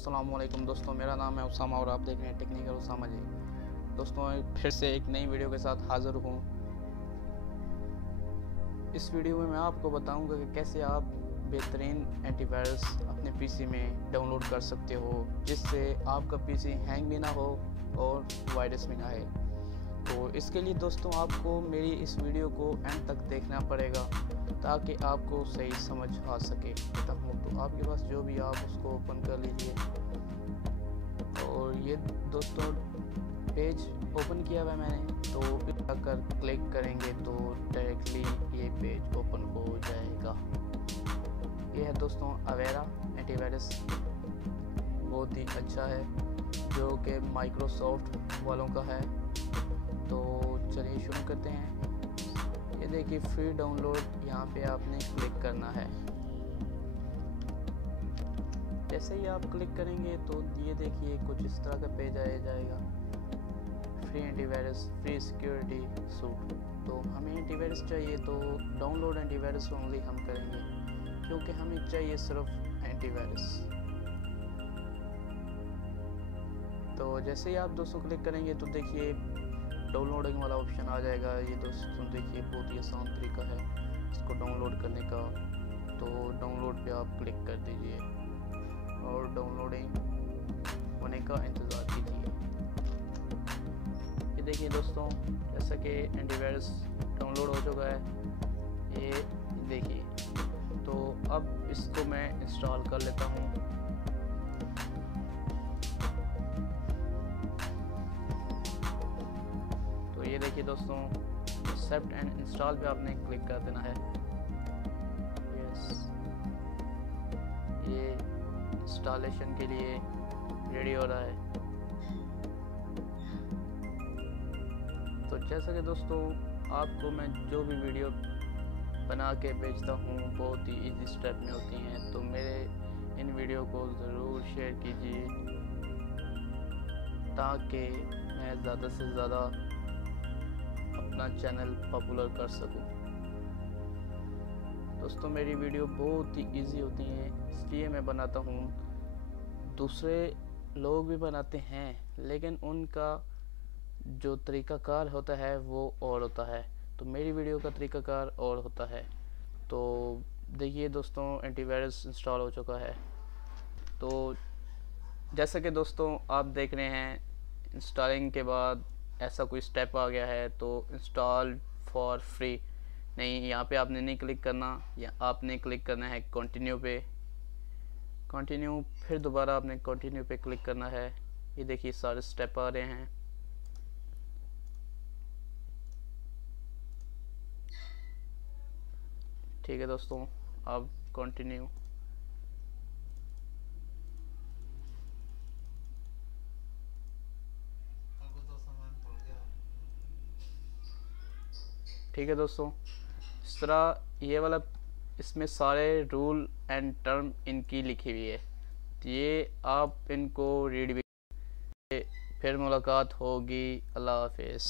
अस्सलामुअलैकुम दोस्तों, मेरा नाम है उसामा और आप देख रहे हैं टेक्निकल उसामा जी। दोस्तों फिर से एक नई वीडियो के साथ हाज़िर हूँ। इस वीडियो में मैं आपको बताऊंगा कि कैसे आप बेहतरीन एंटीवायरस अपने पीसी में डाउनलोड कर सकते हो, जिससे आपका पीसी हैंग भी ना हो और वायरस भी ना आए। तो इसके लिए दोस्तों आपको मेरी इस वीडियो को एंड तक देखना पड़ेगा ताकि आपको सही समझ आ सके। तो आपके पास जो भी आप उसको ओपन कर लीजिए। और ये दोस्तों पेज ओपन किया हुआ है मैंने, तो अगर क्लिक करेंगे तो डायरेक्टली ये पेज ओपन हो जाएगा। ये है दोस्तों अवेरा एंटीवायरस, बहुत ही अच्छा है जो कि माइक्रोसॉफ्ट वालों का है। तो चलिए शुरू करते हैं। ये देखिए फ्री डाउनलोड, यहाँ पे आपने क्लिक करना है। जैसे ही आप क्लिक करेंगे तो ये देखिए कुछ इस तरह का पेज आ जाएगा, free antivirus, free security suit. तो हमें एंटीवायरस चाहिए तो डाउनलोड एंटीवायरस ओनली हम करेंगे, क्योंकि हमें चाहिए सिर्फ एंटीवायरस। तो जैसे ही आप दोस्तों क्लिक करेंगे तो देखिए डाउनलोडिंग वाला ऑप्शन आ जाएगा। ये दोस्तों देखिए बहुत ही आसान तरीका है इसको डाउनलोड करने का। तो डाउनलोड पे आप क्लिक कर दीजिए और डाउनलोडिंग होने का इंतज़ार कीजिए। ये देखिए दोस्तों जैसा कि एंटीवायरस डाउनलोड हो चुका है, ये देखिए। तो अब इसको मैं इंस्टॉल कर लेता हूँ। तो ये देखिए दोस्तों एक्सेप्ट एंड इंस्टॉल पे आपने क्लिक कर देना है। यस, ये इंस्टॉलेशन के लिए रेडी हो रहा है। तो जैसा कि दोस्तों आपको मैं जो भी वीडियो बना के भेजता हूँ बहुत ही इजी स्टेप में होती हैं, तो मेरे इन वीडियो को ज़रूर शेयर कीजिए ताकि मैं ज़्यादा से ज़्यादा अपना चैनल पॉपुलर कर सकूं। दोस्तों मेरी वीडियो बहुत ही इजी होती हैं, इसलिए मैं बनाता हूँ। दूसरे लोग भी बनाते हैं लेकिन उनका जो तरीक़ाकार होता है वो और होता है, तो मेरी वीडियो का तरीक़ाकार और होता है। तो देखिए दोस्तों एंटीवायरस इंस्टॉल हो चुका है। तो जैसा कि दोस्तों आप देख रहे हैं इंस्टॉलिंग के बाद ऐसा कोई स्टेप आ गया है, तो इंस्टॉल फॉर फ्री नहीं, यहाँ पे आपने नहीं क्लिक करना, या आपने क्लिक करना है कंटिन्यू पे। कंटिन्यू, फिर दोबारा आपने कंटिन्यू पे क्लिक करना है। ये देखिए सारे स्टेप आ रहे हैं। ठीक है दोस्तों, अब कंटिन्यू। ठीक है दोस्तों, इस तरह ये वाला इसमें सारे रूल एंड टर्म इनकी लिखी हुई है, तो ये आप इनको रीड भी। फिर मुलाकात होगी। अल्लाह हाफिज़।